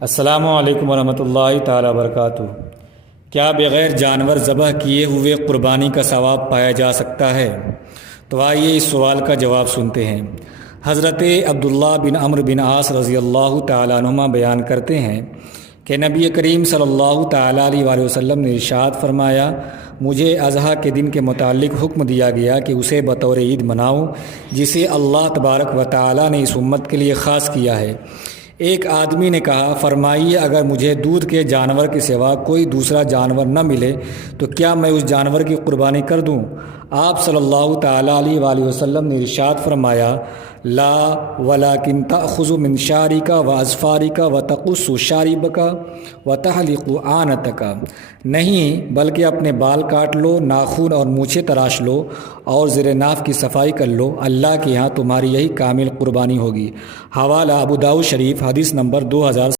السلام علیکم ورحمۃ اللہ تعالیٰ وبرکاتہ۔ کیا بغیر جانور ذبح کیے ہوئے قربانی کا ثواب پایا جا سکتا ہے؟ تو آئیے اس سوال کا جواب سنتے ہیں۔ حضرت عبداللہ بن عمرو بن عاص رضی اللہ تعالیٰ عنہما بیان کرتے ہیں کہ نبی کریم صلی اللہ تعالیٰ علیہ وآلہ وسلم نے ارشاد فرمایا، مجھے اضحیٰ کے دن کے متعلق حکم دیا گیا کہ اسے بطور عید مناؤ جسے اللہ تبارک و تعالیٰ نے اس امت کے لیے خاص کیا ہے۔ ایک آدمی نے کہا، فرمائیے اگر مجھے دودھ کے جانور کے سوا کوئی دوسرا جانور نہ ملے تو کیا میں اس جانور کی قربانی کر دوں؟ آپ صلی اللہ تعالیٰ علیہ وآلہ وسلم نے ارشاد فرمایا، لا ولکن تأخذ من شعرک و اظفارک و تقص شاربک و تحلق عانتک، نہیں بلکہ اپنے بال کاٹ لو، ناخن اور مونچھیں تراش لو اور زیر ناف کی صفائی کر لو، اللہ کے ہاں تمہاری یہی کامل قربانی ہوگی۔ حوالہ ابو داؤد شریف، حدیث نمبر 2000۔